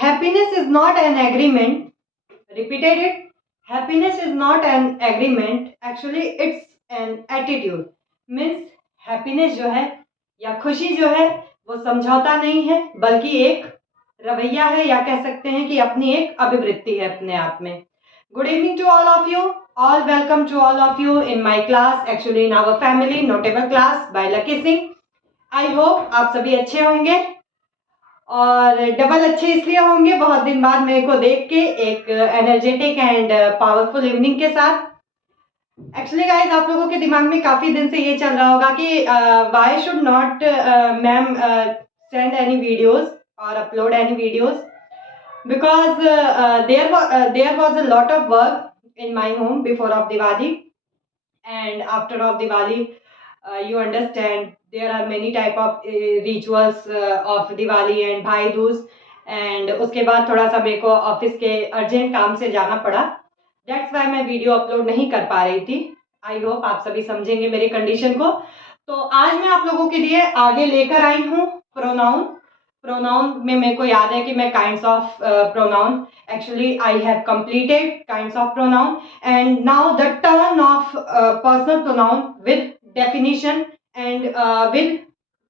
Happiness is not an agreement. Repeated it. Happiness is not an agreement. Actually, it's an attitude. Means happiness जो है या खुशी जो है वो समझौता नहीं है, बल्कि एक रवैया है, या कह सकते हैं कि अपनी एक अभिवृत्ति है अपने आप में. Good evening to all of you. All welcome to all of you in my class. Actually, in our family notable class by Lucky Singh. I hope आप सभी अच्छे होंगे, और डबल अच्छे इसलिए होंगे बहुत दिन बाद मेरे को देख के एक एनर्जेटिक एंड पावरफुल इवनिंग के साथ. एक्चुअली गाइज, आप लोगों के दिमाग में काफी दिन से ये चल रहा होगा कि why should not ma'am send any videos और upload any videos, because there was a lot of work in my home before of Diwali and after of Diwali. You understand there are many type of rituals of Diwali and Bhai Dooj, and उसके बाद थोड़ा सा मेरे को office के urgent काम से जाना पड़ा. दैट्स वाई मैं वीडियो अपलोड नहीं कर पा रही थी. आई होप आप सभी समझेंगे मेरी कंडीशन को. तो आज मैं आप लोगों के लिए आगे लेकर आई हूँ प्रोनाउन. प्रोनाउन में मेरे को याद है कि मैं kinds of pronoun, actually I have completed kinds of pronoun, and now the turn of personal pronoun with definition and with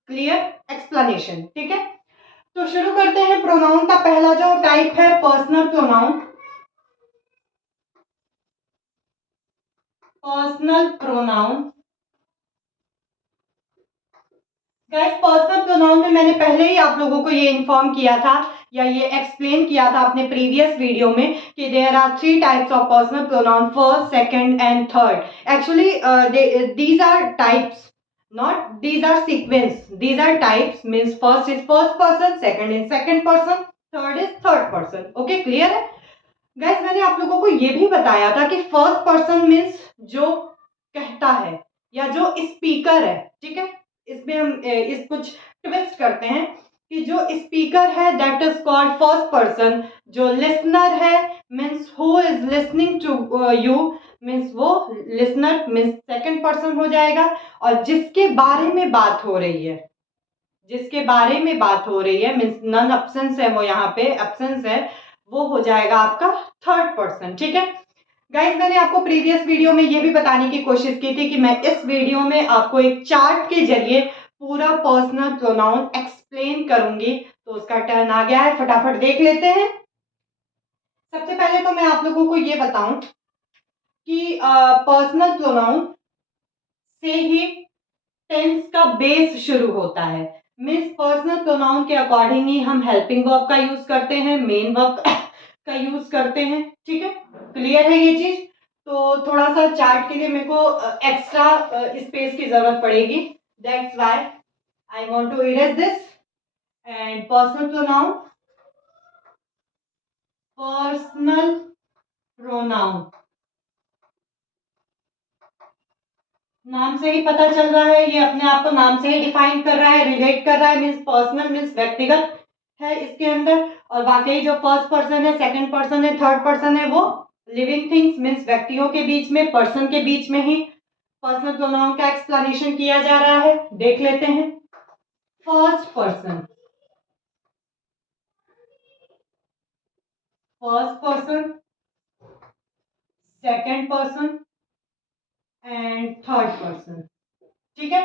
clear explanation. ठीक है, तो शुरू करते हैं. प्रोनाउन का पहला जो टाइप है personal pronoun. Personal pronoun guys, personal pronoun में मैंने पहले ही आप लोगों को ये इन्फॉर्म किया था या ये एक्सप्लेन किया था अपने प्रीवियस वीडियो में कि there are 3 types of personal pronoun, first, second and third. Actually these are types, not these are sequence, these are types. Means first is first person, second is second person, third is third person. Okay, clear है guys. मैंने आप लोगों को ये भी बताया था कि फर्स्ट पर्सन मीन्स जो कहता है या जो स्पीकर है. ठीक है, इसमें हम इस कुछ ट्विस्ट करते हैं कि जो स्पीकर है that is called first person. जो लिसनर है means who is listening to you, means वो लिसनर मीन्स सेकंड पर्सन हो जाएगा. और जिसके बारे में बात हो रही है, जिसके बारे में बात हो रही है मीन्स नन एब्सेंस है, वो यहाँ पे एब्सेंस है, वो हो जाएगा आपका थर्ड पर्सन. ठीक है गाइस, मैंने आपको प्रीवियस वीडियो में ये भी बताने की कोशिश की थी कि मैं इस वीडियो में आपको एक चार्ट के जरिए पूरा पर्सनल प्रोनाउन एक्सप्लेन करूंगी. तो उसका टर्न आ गया है, फटाफट देख लेते हैं. सबसे पहले तो मैं आप लोगों को ये बताऊं कि पर्सनल प्रोनाउन से ही टेंस का बेस शुरू होता है. मीन्स पर्सनल प्रोनाउन के अकॉर्डिंग ही हम हेल्पिंग वर्ब का यूज करते हैं, मेन वर्ब का यूज करते हैं. ठीक है, क्लियर है ये चीज. तो थोड़ा सा चार्ट के लिए मेरे को एक्स्ट्रा स्पेस की जरूरत पड़ेगी. That's why I want to erase this. And personal pronoun, personal pronoun नाम से ही पता चल रहा है, ये अपने आप को नाम से ही डिफाइन कर रहा है, रिलेट कर रहा है. मीन्स पर्सनल मीन्स व्यक्तिगत है इसके अंदर. और वाकई जो फर्स्ट पर्सन है, सेकंड पर्सन है, थर्ड पर्सन है, वो लिविंग थिंग्स मीन्स व्यक्तियों के बीच में, पर्सन के बीच में ही पर्सनल प्रोनाउन का एक्सप्लेनेशन किया जा रहा है. देख लेते हैं. First person, first person, second person and third person. ठीक है,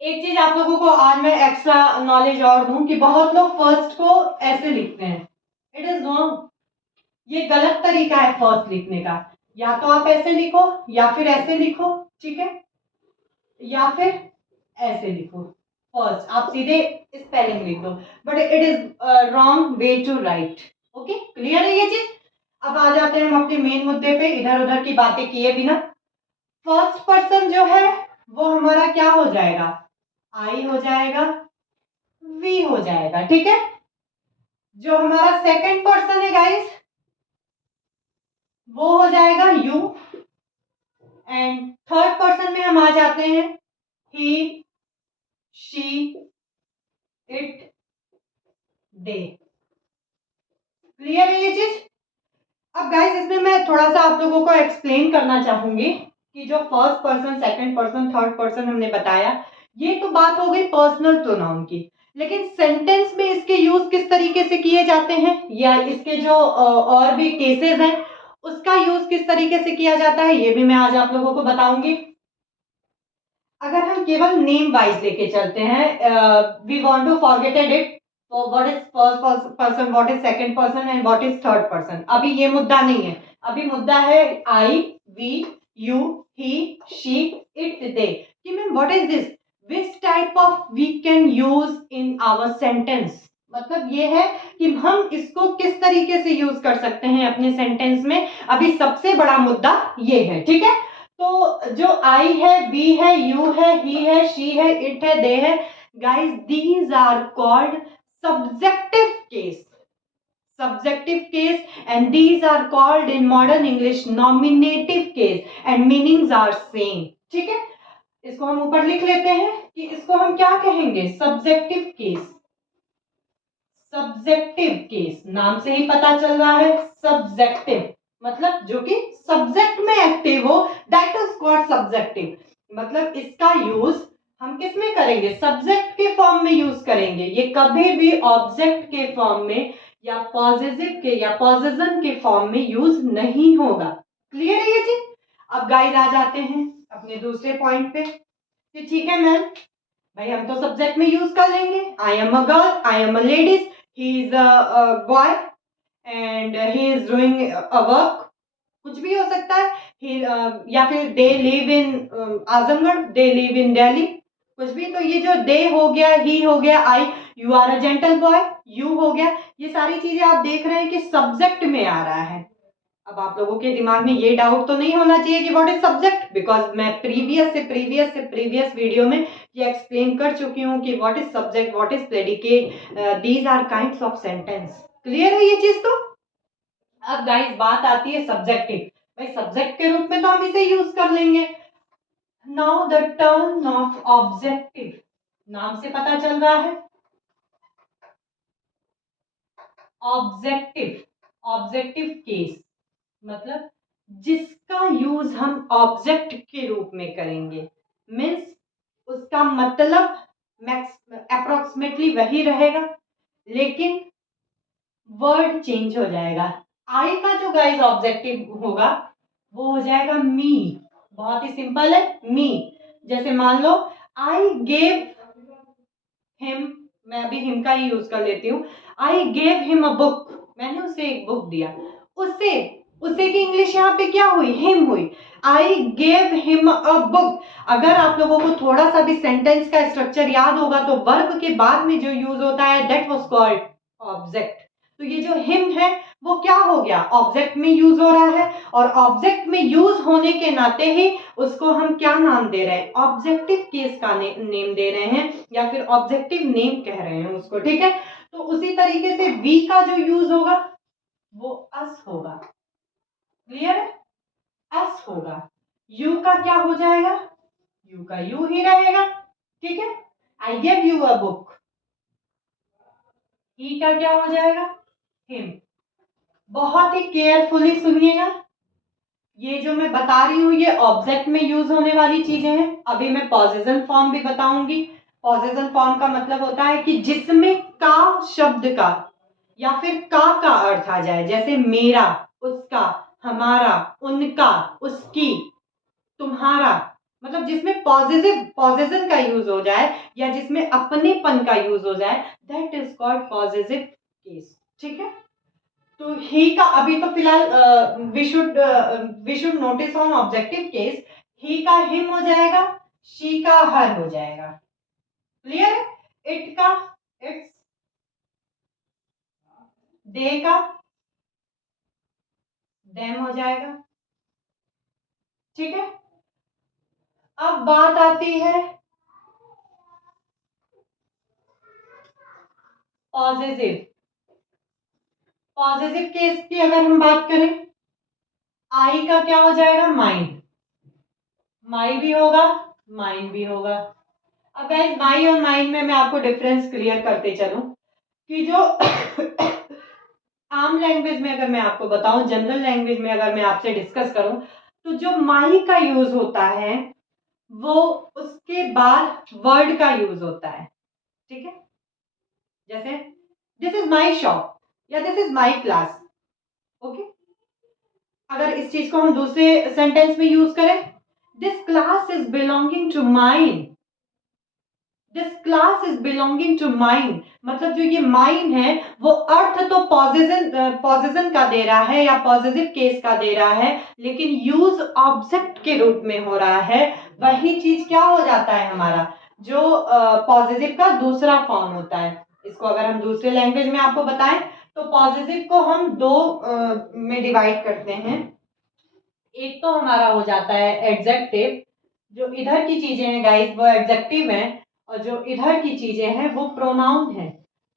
एक चीज आप लोगों को आज मैं एक्स्ट्रा नॉलेज और दूं कि बहुत लोग फर्स्ट को ऐसे लिखते हैं. It is wrong. ये गलत तरीका है फर्स्ट लिखने का. या तो आप ऐसे लिखो या फिर ऐसे लिखो. ठीक है, या फिर ऐसे लिखो. फर्स्ट आप सीधे स्पेलिंग लिख दो, but it is wrong way to write. Okay, clear है ये चीज. अब आ जाते हैं हम अपने मेन मुद्दे पे, इधर उधर की बातें किए बिना. फर्स्ट पर्सन जो है वो हमारा क्या हो जाएगा, आई हो जाएगा, वी हो जाएगा. ठीक है, जो हमारा सेकंड पर्सन है गाइस वो हो जाएगा यू. एंड थर्ड पर्सन में हम आ जाते हैं ही, शी, इट, दे. क्लियर है ये चीज. अब गाइस, इसमें मैं थोड़ा सा आप लोगों को एक्सप्लेन करना चाहूंगी कि जो first person, second person, third person हमने बताया, ये तो बात हो गई पर्सनल प्रोनाउन की, लेकिन सेंटेंस में इसके यूज किस तरीके से किए जाते हैं, या इसके जो और भी केसेस हैं उसका यूज किस तरीके से किया जाता है, ये भी मैं आज आप लोगों को बताऊंगी। अगर हम केवल नेम वाइज लेके चलते हैं, we want to forgeted it, what is first person, what is second person and what is third person, अभी ये मुद्दा नहीं है। अभी मुद्दा है I, we, you, he, she, it, they, कि ma'am what is this, which type of we can use in our sentence, मतलब ये है कि हम इसको किस तरीके से यूज कर सकते हैं अपने सेंटेंस में। अभी सबसे बड़ा मुद्दा ये है, ठीक है। तो जो आई है, वी है, यू है, ही है, शी है, इट है, दे है, guys these are called subjective case, subjective case, and these are called in modern English nominative case and meanings are same, ठीक है। इसको हम ऊपर लिख लेते हैं कि इसको हम क्या कहेंगे, सब्जेक्टिव केस। सब्जेक्टिव केस नाम से ही पता चल रहा है, सब्जेक्टिव मतलब जो कि सब्जेक्ट में एक्टिव हो, दैट इज कॉल्ड सब्जेक्टिव। मतलब इसका यूज हम किस में करेंगे, सब्जेक्ट के फॉर्म में यूज करेंगे, ये कभी भी ऑब्जेक्ट के फॉर्म में या पॉजिटिव के या पॉजिशन के फॉर्म में यूज नहीं होगा। क्लियर है ये चीज। अब गाइस आ जाते हैं अपने दूसरे पॉइंट पे कि ठीक है मैम, भाई हम तो सब्जेक्ट में यूज कर लेंगे, I am a girl, I am a ladies, he is a boy and he is doing a work, कुछ भी हो सकता है। ही या फिर they live in Azamgarh, they live in Delhi, कुछ भी। तो ये जो दे हो गया, ही हो गया, I, you are a gentle boy, you हो गया, ये सारी चीजें आप देख रहे हैं कि सब्जेक्ट में आ रहा है। अब आप लोगों के दिमाग में ये डाउट तो नहीं होना चाहिए कि व्हाट इज सब्जेक्ट, बिकॉज मैं प्रीवियस वीडियो में ये एक्सप्लेन कर चुकी हूँ कि what is subject, what is predicate, these are kinds of sentence. Clear है ये चीज। तो अब गाइस बात आती है सब्जेक्टिव, भाई सब्जेक्ट के रूप में तो हम इसे यूज कर लेंगे। Now the term of objective, नाम से पता चल रहा है ऑब्जेक्टिव, ऑब्जेक्टिव केस मतलब जिसका यूज हम ऑब्जेक्ट के रूप में करेंगे, मीन्स उसका मतलब अप्रोक्सीमेटली वही रहेगा, लेकिन वर्ड चेंज हो जाएगा। आई का जो गाइस ऑब्जेक्टिव होगा वो हो जाएगा मी। बहुत ही सिंपल है, मी। जैसे मान लो आई गेव हिम, मैं अभी हिम का ही यूज कर लेती हूँ। I gave him a book, मैंने उसे एक बुक दिया। उससे उसे की इंग्लिश यहाँ पे क्या हुई, हिम हुई। I gave him a book. अगर आप लोगों को थोड़ा सा भी सेंटेंस का स्ट्रक्चर याद होगा तो वर्ब के बाद में जो यूज होता है दैट वाज कॉल्ड ऑब्जेक्ट। तो ये जो हिम है वो क्या हो गया, ऑब्जेक्ट में यूज हो रहा है, और ऑब्जेक्ट में यूज होने के नाते ही उसको हम क्या नाम दे रहे हैं, ऑब्जेक्टिव केस का नेम दे रहे हैं, या फिर ऑब्जेक्टिव नेम कह रहे हैं उसको, ठीक है। तो उसी तरीके से वी का जो यूज होगा वो अस होगा। क्लियर है, अस होगा। यू का क्या हो जाएगा, यू का यू ही रहेगा, ठीक है। I give you a book, he का क्या हो जाएगा, हिम। बहुत ही केयरफुली सुनिएगा, ये जो मैं बता रही हूँ ये ऑब्जेक्ट में यूज होने वाली चीजें हैं। अभी मैं पॉजेशन फॉर्म भी बताऊंगी। पॉजेशन फॉर्म का मतलब होता है कि जिसमें का शब्द का या फिर का अर्थ आ जाए, जैसे मेरा, उसका, हमारा, उनका, उसकी, तुम्हारा, मतलब जिसमें पॉजिटिव पॉजिशन का यूज हो जाए या जिसमें अपनेपन का यूज हो जाए, that is called positive case, ठीक है। तो ही का अभी तो फिलहाल we should notice on objective case, he का हिम हो जाएगा, शी का हर हो जाएगा। क्लियर है, इट का इट्स, दे का देम हो जाएगा, ठीक है। अब बात आती है पॉजिटिव, पॉजिटिव केस की अगर हम बात करें, आई का क्या हो जाएगा, माइंड, माई भी होगा, माइंड भी होगा। अब गाइस माई और माइंड में मैं आपको डिफरेंस क्लियर करते चलूं कि जो आम लैंग्वेज में अगर मैं आपको बताऊं, जनरल लैंग्वेज में अगर मैं आपसे डिस्कस करूं, तो जो माई का यूज होता है वो उसके बाद वर्ड का यूज होता है, ठीक है। जैसे दिस इज माई शॉप या this is my class, okay. अगर इस चीज को हम दूसरे सेंटेंस में यूज करें, this class is belonging to mine, this class is belonging to mine, मतलब जो ये माइन है वो अर्थ तो पॉजिशन का दे रहा है या पॉजिटिव केस का दे रहा है, लेकिन यूज ऑब्जेक्ट के रूप में हो रहा है। वही चीज क्या हो जाता है हमारा, जो पॉजिटिव का दूसरा फॉर्म होता है। इसको अगर हम दूसरे लैंग्वेज में आपको बताएं तो पॉजिटिव को हम दो में डिवाइड करते हैं। एक तो हमारा हो जाता है एडजेक्टिव, जो इधर की चीजें हैं गाइस वो एडजेक्टिव हैं, और जो इधर की चीजें हैं वो प्रोनाउन है।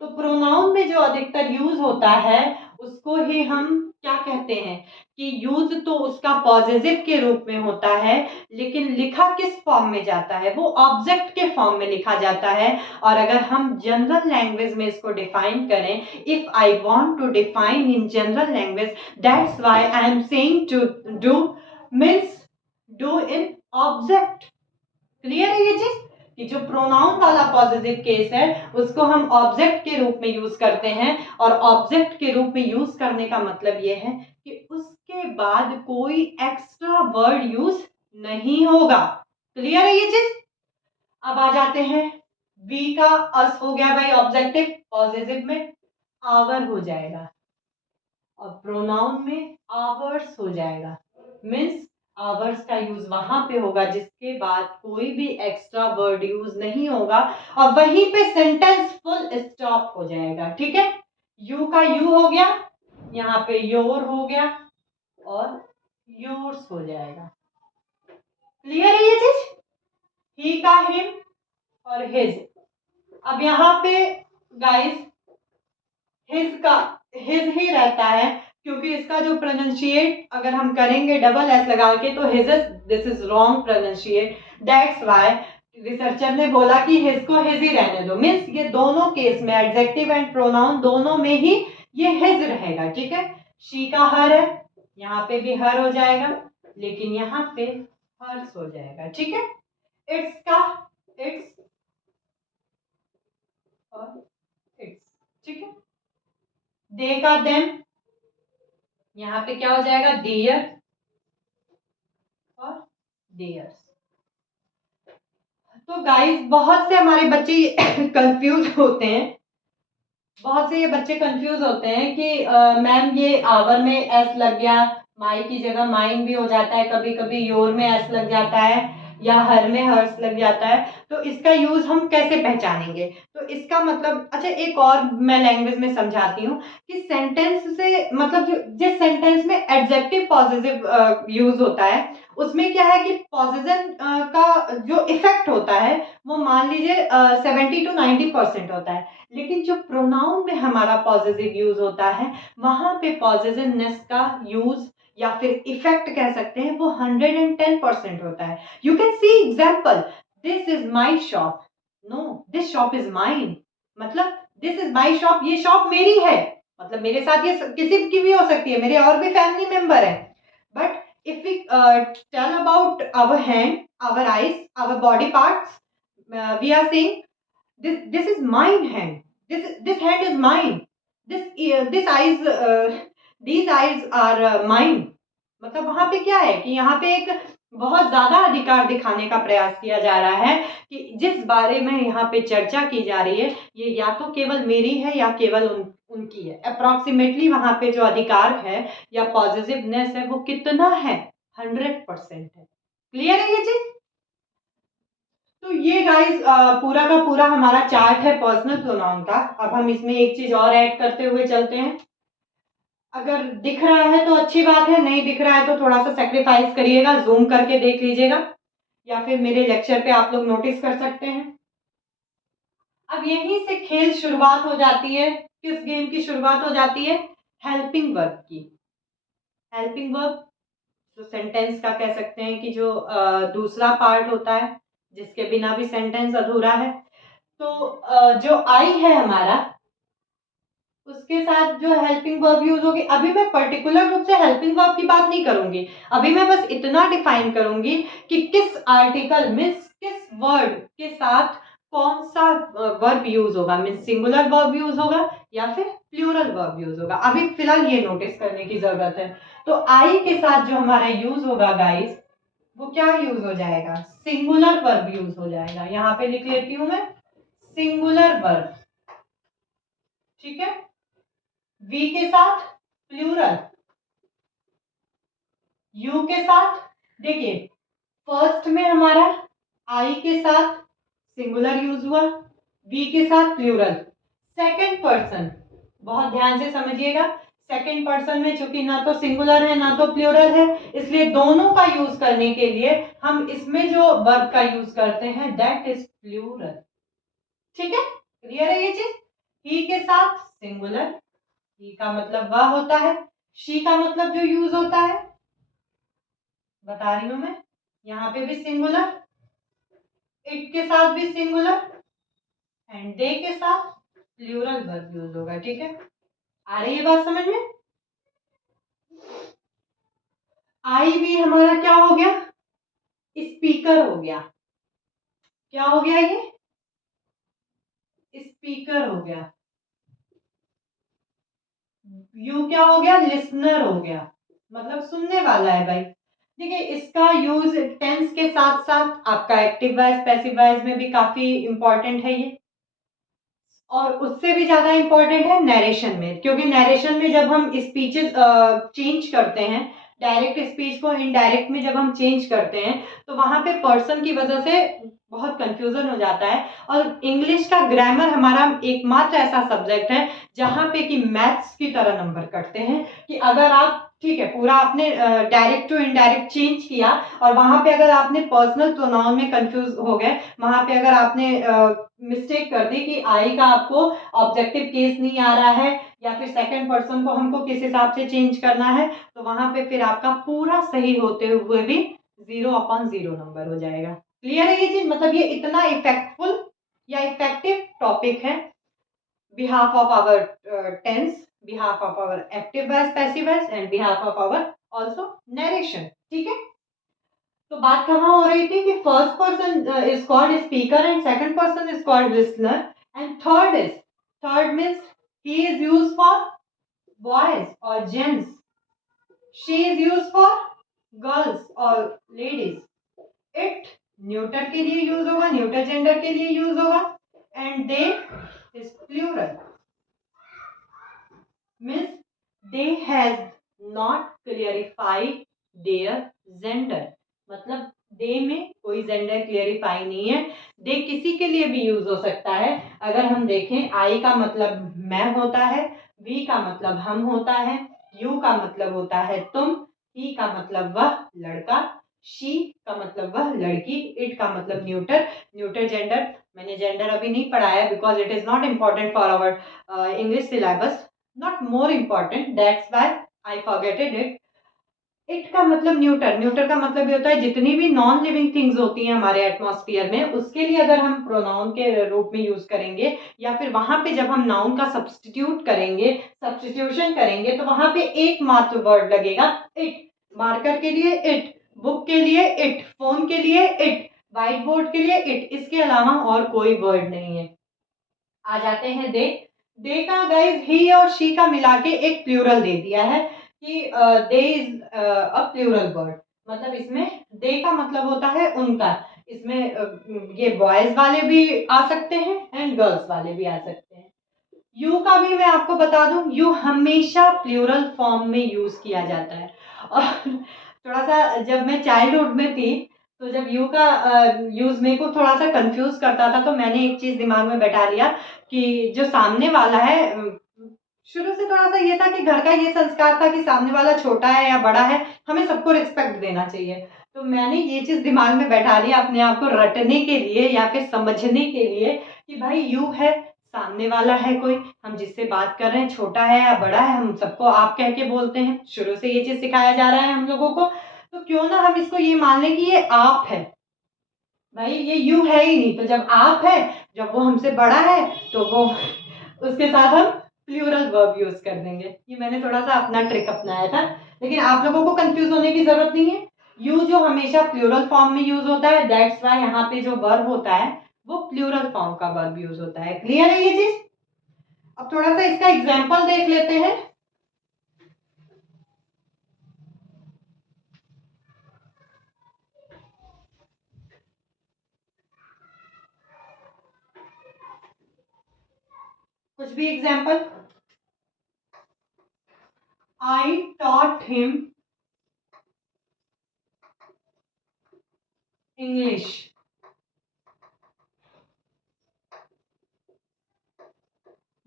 तो प्रोनाउन में जो अधिकतर यूज होता है उसको ही हम क्या कहते हैं कि यूज तो उसका पॉजिटिव के रूप में होता है, लेकिन लिखा किस फॉर्म में जाता है, वो ऑब्जेक्ट के फॉर्म में लिखा जाता है। और अगर हम जनरल लैंग्वेज में इसको डिफाइन करें, if I want to define in general language, that's why I am saying to do means do in object. Clear है ये चीज कि जो प्रोनाउन वाला पॉजिटिव केस है उसको हम ऑब्जेक्ट के रूप में यूज करते हैं, और ऑब्जेक्ट के रूप में यूज करने का मतलब ये है कि उसके बाद कोई एक्स्ट्रा वर्ड यूज नहीं होगा। क्लियर है ये चीज। अब आ जाते हैं वी का अस हो गया भाई ऑब्जेक्टिव, पॉजिटिव में आवर हो जाएगा और प्रोनाउन में आवर्स हो जाएगा। मीन्स आवर्स का यूज वहां पे होगा जिसके बाद कोई भी एक्स्ट्रा वर्ड यूज नहीं होगा, और वहीं पे सेंटेंस फुल स्टॉप हो जाएगा, ठीक है। यू का यू हो गया, यहाँ पे योर हो गया और योर्स हो जाएगा। क्लियर है ये चीज। ही का हिम और हिज। अब यहाँ पे गाइस हिज ही रहता है, क्योंकि इसका जो प्रोनाउंशिएट अगर हम करेंगे डबल एस लगा के तो his, this is wrong pronunciate, that's why researcher ने बोला कि हिज को हिज ही रहने दो। मीन्स ये दोनों केस में एडजेक्टिव एंड प्रोनाउन दोनों में ही ये हिज रहेगा, ठीक है। शी का हर है, यहाँ पे भी हर हो जाएगा, लेकिन यहाँ पे हर्स हो जाएगा, ठीक है। इट्स का इट्स और इट्स, ठीक है। दे का देम, यहाँ पे क्या हो जाएगा देयर और देयर्स। तो गाइस बहुत से हमारे बच्चे कंफ्यूज होते हैं, बहुत से ये बच्चे कंफ्यूज होते हैं कि मैम ये आवर में एस लग गया, माई की जगह माइन भी हो जाता है, कभी कभी योर में एस लग जाता है या हर में हर्स लग जाता है, तो इसका यूज हम कैसे पहचानेंगे। तो इसका मतलब अच्छा एक और मैं लैंग्वेज में समझाती हूँ कि सेंटेंस से मतलब जो जिस सेंटेंस में एडजेक्टिव पॉजिटिव यूज होता है उसमें क्या है कि पॉजिशन का जो इफेक्ट होता है वो मान लीजिए 70 to 90% होता है, लेकिन जो प्रोनाउन में हमारा पॉजिटिव यूज होता है वहां पे पॉजिटिवनेस का यूज या फिर इफेक्ट कह सकते हैं वो 110% होता है। You can see example, this is my shop, no this shop is mine, मतलब दिस इज माई शॉप, ये शॉप मेरी है, मतलब मेरे साथ ये किसी की भी हो सकती है, मेरे और भी फैमिली मेंबर है। But if we tell about our hand, our eyes, our body parts, we are saying this is mine hand, this hand is mine, this eyes these eyes are mine। मतलब वहां पे क्या है कि यहाँ पे एक बहुत ज्यादा अधिकार दिखाने का प्रयास किया जा रहा है कि जिस बारे में यहाँ पे चर्चा की जा रही है ये या तो केवल मेरी है या केवल उनकी है। अप्रोक्सीमेटली वहां पे जो अधिकार है या पॉजिटिवनेस है वो कितना है, 100% है। क्लियर है ये चीज। तो ये गाइस पूरा का पूरा हमारा चार्ट है पर्सनल प्रोनाउन का। अब हम इसमें एक चीज और ऐड करते हुए चलते हैं। अगर दिख रहा है तो अच्छी बात है, नहीं दिख रहा है तो थोड़ा सा सेक्रीफाइस करिएगा, जूम करके देख लीजिएगा या फिर मेरे लेक्चर पे आप लोग नोटिस कर सकते हैं। अब यहीं से खेल शुरुआत हो जाती है, किस गेम की शुरुआत हो जाती है, हेल्पिंग वर्ब की। हेल्पिंग वर्ब जो सेंटेंस का कह सकते हैं कि जो दूसरा पार्ट होता है जिसके बिना भी सेंटेंस अधूरा है। तो जो आई है हमारा, उसके साथ जो हेल्पिंग वर्ब यूज होगी, अभी मैं पर्टिकुलर रूप से हेल्पिंग वर्ब की बात नहीं करूंगी, अभी मैं बस इतना डिफाइन करूंगी कि किस आर्टिकल मीन्स किस वर्ड के साथ कौन सा वर्ब यूज होगा, मीन्स सिंगुलर वर्ब यूज होगा या फिर प्लूरल वर्ब यूज होगा। अभी फिलहाल ये नोटिस करने की जरूरत है। तो आई के साथ जो हमारा यूज होगा गाइस, वो क्या यूज हो जाएगा, सिंगुलर वर्ब यूज हो जाएगा। यहां पे लिख लेती हूं मैं सिंगुलर वर्ब, ठीक है। वी के साथ प्लूरल, यू के साथ, देखिए फर्स्ट में हमारा आई के साथ सिंगुलर यूज हुआ, वी के साथ प्लूरल। सेकंड पर्सन, बहुत ध्यान से समझिएगा, सेकंड पर्सन में चूंकि ना तो सिंगुलर है ना तो प्लूरल है, इसलिए दोनों का यूज करने के लिए हम इसमें जो वर्ब का यूज करते हैं दैट इज प्लूरल, ठीक है। क्लियर है ये चीज। ही के साथ सिंगुलर, ही का मतलब वह होता है, शी का मतलब जो यूज होता है, बता रही हूं मैं, यहां पे भी सिंगुलर, इट के साथ भी सिंगुलर एंड दे के साथ प्लूरल वर्ब यूज होगा, ठीक है। आ रही है बात समझ में। आई भी हमारा क्या हो गया, स्पीकर हो गया। क्या हो गया ये, स्पीकर हो गया। यू क्या हो गया, लिसनर हो गया, मतलब सुनने वाला है भाई। देखिए इसका यूज टेंस के साथ साथ आपका एक्टिव वॉइस पैसिव वॉइस में भी काफी इंपॉर्टेंट है ये, और उससे भी ज्यादा इंपॉर्टेंट है नरेशन में, क्योंकि नरेशन में जब हम स्पीचेस चेंज करते हैं, डायरेक्ट स्पीच को इनडायरेक्ट में जब हम चेंज करते हैं, तो वहां पे पर्सन की वजह से बहुत कंफ्यूजन हो जाता है। और इंग्लिश का ग्रामर हमारा एकमात्र ऐसा सब्जेक्ट है जहां पे कि मैथ्स की तरह नंबर कटते हैं, कि अगर आप ठीक है पूरा आपने डायरेक्ट टू इनडायरेक्ट चेंज किया, और वहां पे अगर आपने पर्सनल प्रोनाउन में कंफ्यूज हो गए, वहां पे अगर आपने मिस्टेक कर दी कि आई का आपको ऑब्जेक्टिव केस नहीं आ रहा है, या फिर सेकंड पर्सन को हमको किस हिसाब से चेंज करना है, तो वहां पे फिर आपका पूरा सही होते हुए भी 0/0 नंबर हो जाएगा। क्लियर है ये चीज, मतलब ये इतना इफेक्टफुल या इफेक्टिव टॉपिक है behalf of our tense, behalf of our active voice, passive voice and behalf of our also narration, ठीक है। तो बात कहाँ हो रही थी कि first person is called speaker and second person is called listener and third means he is use for boys और gents, she is use for girls और लेडीज, इट न्यूटर के लिए यूज होगा, न्यूटर जेंडर के लिए use होगा, and they is plural means they has not clarified their gender, मतलब they में कोई जेंडर क्लियरिफाई नहीं है। दे किसी के लिए भी यूज हो सकता है। अगर हम देखें आई का मतलब मैं होता है, वी का मतलब हम होता है, यू का मतलब होता है तुम, ही का मतलब वह लड़का, शी का मतलब वह लड़की, इट का मतलब न्यूटर, न्यूटर जेंडर मैंने जेंडर अभी नहीं पढ़ाया because it is not important for our English syllabus, not more important, that's why I forgetted it. It का मतलब न्यूटर, न्यूटर का मतलब ये होता है जितनी भी नॉन लिविंग थिंग्स होती हैं हमारे एटमॉस्फेयर में, उसके लिए अगर हम प्रोनाउन के रूप में यूज करेंगे, या फिर वहां पे जब हम नाउन का सब्स्टिट्यूट करेंगे, सब्स्टिट्यूशन करेंगे, तो वहां पे एक मात्र वर्ड लगेगा इट। मार्कर के लिए इट, बुक के लिए इट, फोन के लिए इट, व्हाइट बोर्ड के लिए इट, इसके अलावा और कोई वर्ड नहीं है। आ जाते हैं दे का गाइस ही और शी का मिला के एक प्लूरल दे दिया है कि दे इज अ प्लूरल वर्ड, मतलब इसमें दे का मतलब होता है उनका, इसमें ये बॉयज वाले भी आ सकते हैं एंड गर्ल्स वाले भी आ सकते हैं। यू का भी मैं आपको बता दूं, यू हमेशा प्लूरल फॉर्म में यूज किया जाता है। और थोड़ा सा जब मैं चाइल्डहुड में थी, तो जब यू का यूज मेरे को थोड़ा सा कंफ्यूज करता था, तो मैंने एक चीज दिमाग में बैठा लिया कि जो सामने वाला है, शुरू से थोड़ा सा ये था कि घर का ये संस्कार था कि सामने वाला छोटा है या बड़ा है, हमें सबको रिस्पेक्ट देना चाहिए। तो मैंने ये चीज दिमाग में बैठा लिया अपने आप को रटने के लिए या फिर समझने के लिए कि भाई यू है, सामने वाला है कोई, हम जिससे बात कर रहे हैं छोटा है या बड़ा है, हम सबको आप कह के बोलते हैं, शुरू से ये चीज सिखाया जा रहा है हम लोगों को। तो क्यों ना हम इसको ये मान लें कि ये आप है, भाई ये यू है ही नहीं, तो जब आप है, जब वो हमसे बड़ा है, तो वो उसके साथ हम प्लूरल वर्ब यूज कर देंगे। ये मैंने थोड़ा सा अपना ट्रिक अपनाया था, लेकिन आप लोगों को कंफ्यूज होने की जरूरत नहीं है। यू जो हमेशा प्लूरल फॉर्म में यूज होता है, दैट्स वाई यहाँ पे जो वर्ब होता है वो प्लूरल फॉर्म का वर्ब यूज होता है। क्लियर है ये चीज? अब थोड़ा सा इसका एग्जाम्पल देख लेते हैं। कुछ भी एग्जाम्पल। आई टॉट हिम इंग्लिश।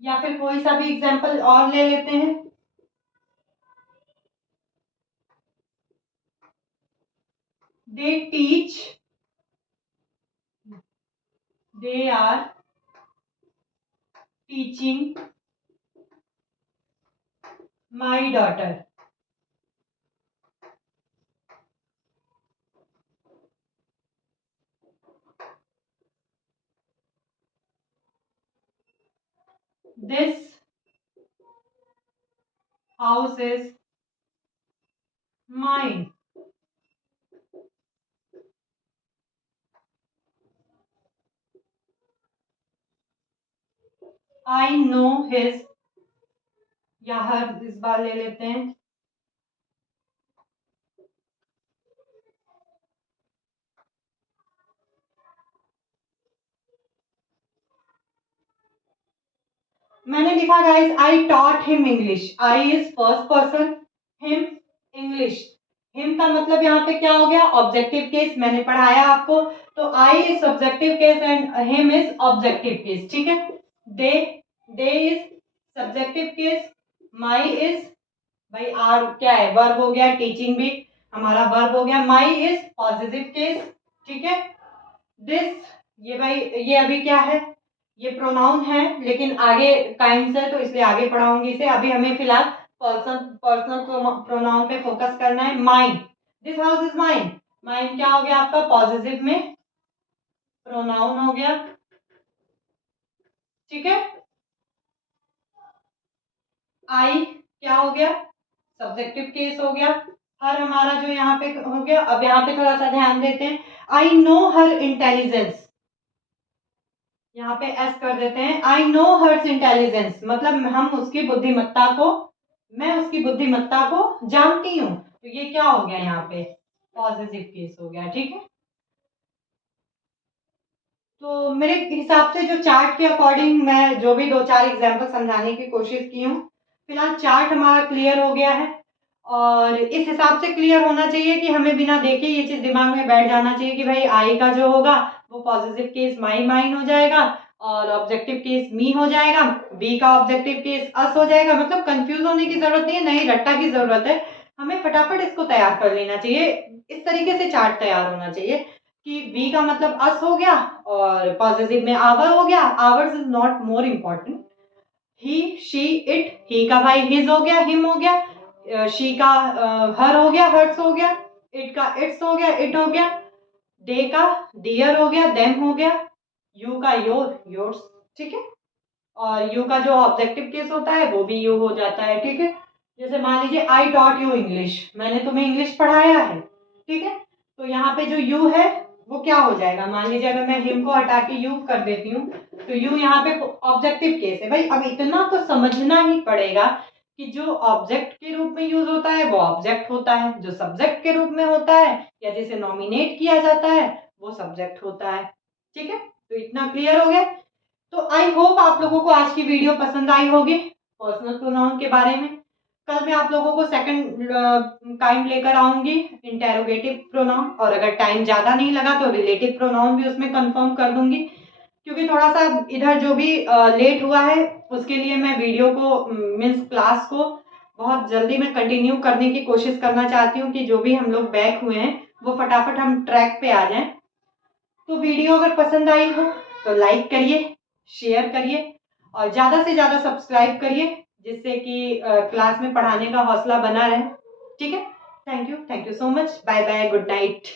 या फिर कोई सा भी एग्जाम्पल और ले लेते हैं। They teach, they are teaching my daughter. This house is mine. I know his, या हर इस बार ले लेते हैं। मैंने लिखा guys I taught him English. I is first person, him English. Him का मतलब यहाँ पे क्या हो गया? Objective case. मैंने पढ़ाया आपको। तो I is subjective case and him is objective case. ठीक है। They, they is subjective case, my is, भाई आर क्या है? वर्ब हो गया। टीचिंग भी हमारा वर्ब हो गया। माई इज पॉजिटिव केस। ठीक है। दिस, ये भाई ये अभी क्या है? ये प्रोनाउन है, लेकिन आगे काइंड है तो इसलिए आगे पढ़ाऊंगी इसे। अभी हमें फिलहाल पर्सनल प्रोनाउन पे फोकस करना है। Mine, this house is mine. Mine क्या हो गया आपका? पॉजिटिव में प्रोनाउन हो गया। ठीक है। आई क्या हो गया? सब्जेक्टिव केस हो गया। हर हमारा जो यहाँ पे हो गया। अब यहाँ पे थोड़ा सा ध्यान देते हैं। आई नो हर इंटेलिजेंस, यहाँ पे एस कर देते हैं। आई नो हर्स इंटेलिजेंस, मतलब हम उसकी बुद्धिमत्ता को, मैं उसकी बुद्धिमत्ता को जानती हूँ। तो ये क्या हो गया? यहाँ पे पॉजिटिव केस हो गया। ठीक है। तो मेरे हिसाब से जो चार्ट के अकॉर्डिंग मैं जो भी दो चार एग्जाम्पल समझाने की कोशिश की हूँ, फिलहाल चार्ट हमारा क्लियर हो गया है। और इस हिसाब से क्लियर होना चाहिए कि हमें बिना देखे ये चीज दिमाग में बैठ जाना चाहिए कि भाई आई का जो होगा वो पॉजिटिव केस माई माइन हो जाएगा, और ऑब्जेक्टिव केस मी हो जाएगा। बी का ऑब्जेक्टिव केस अस हो जाएगा। मतलब कंफ्यूज होने की जरूरत नहीं है, नहीं रट्टा की जरूरत है। हमें फटाफट इसको तैयार कर लेना चाहिए। इस तरीके से चार्ट तैयार होना चाहिए कि वी का मतलब अस हो गया और पॉजिटिव में आवर हो गया। Ours is not more important. He, she, it, he का भाई हिज हो गया, हिम हो गया। शी का हर हो गया, हर्ट्स हो गया। इट का इट्स हो गया, इट हो गया। दे का डियर हो गया, देम हो गया। यू का योर, योर्स। ठीक है। और यू का जो ऑब्जेक्टिव केस होता है वो भी यू हो जाता है। ठीक है। जैसे मान लीजिए आई टॉट यू इंग्लिश, मैंने तुम्हें इंग्लिश पढ़ाया है। ठीक है। तो यहाँ पे जो यू है वो क्या हो जाएगा? मान लीजिए अगर मैं हिम को हटा के यू कर देती हूँ तो यू यहाँ पे ऑब्जेक्टिव केस है। भाई अब इतना तो समझना ही पड़ेगा कि जो ऑब्जेक्ट के रूप में यूज होता है वो ऑब्जेक्ट होता है, जो सब्जेक्ट के रूप में होता है या जिसे नॉमिनेट किया जाता है वो सब्जेक्ट होता है। ठीक है। तो इतना क्लियर हो गया। तो आई होप आप लोगों को आज की वीडियो पसंद आई होगी पर्सनल प्रोनाउन के बारे में। कल मैं आप लोगों को सेकंड काइंड लेकर आऊंगी, इंटेरोगेटिव प्रोनाउन, और अगर टाइम ज्यादा नहीं लगा तो रिलेटिव प्रोनाउन भी उसमें कंफर्म कर दूंगी। क्योंकि थोड़ा सा इधर जो भी लेट हुआ है उसके लिए मैं वीडियो को मीन्स क्लास को बहुत जल्दी में कंटिन्यू करने की कोशिश करना चाहती हूँ कि जो भी हम लोग बैक हुए हैं वो फटाफट हम ट्रैक पे आ जाएं। तो वीडियो अगर पसंद आई हो तो लाइक करिए, शेयर करिए और ज़्यादा से ज़्यादा सब्सक्राइब करिए, जिससे कि क्लास में पढ़ाने का हौसला बना रहे। ठीक है। Thank you so much. Bye bye, good night.